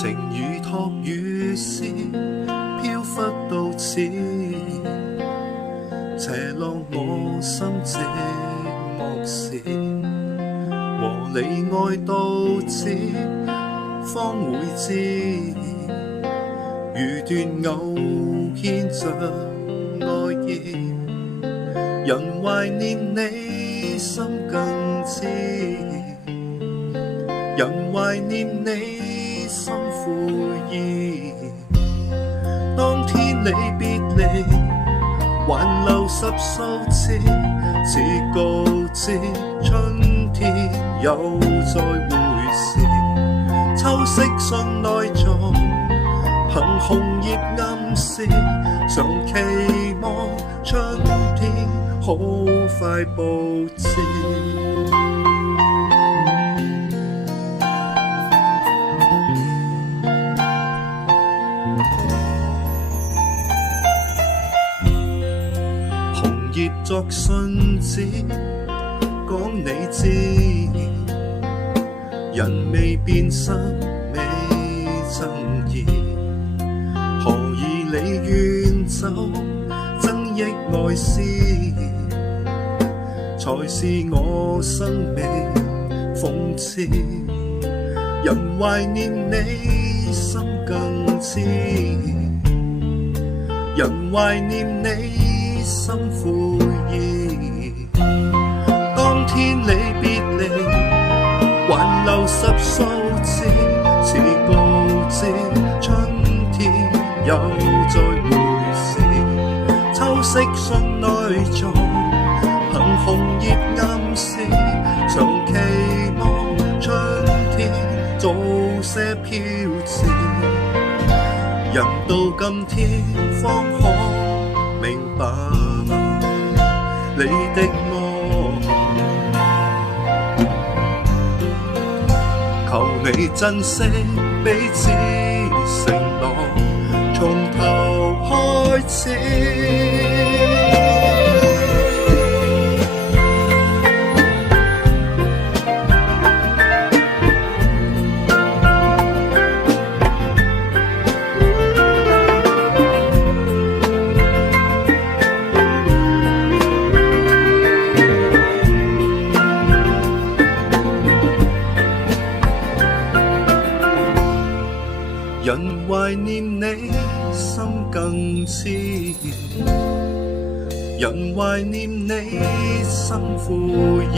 情與託與思，飄忽到此，斜落我心寂寞時，和你愛到此，方會知，如斷偶牽着愛意，人懷念你心更知，人懷念你心悔意。當天你別離，還留10數字，似告知春天有再會時。秋色信內藏，憑紅葉暗示，常期望春天好快報知。紅葉作信紙，講你知，人未變心未爭議，何以你遠走，增益愛思，才是我生命諷刺。人懷念你心更知，人懷念你心悔意。當天你別離，還留10數字，似告知春天有再會時。秋色信內藏，憑紅葉暗示，常期望春天早些飄至。人到今天方可明白你的愛，求你珍惜彼此承諾，從頭開始。人懷念你心更知，人懷念你心悔意。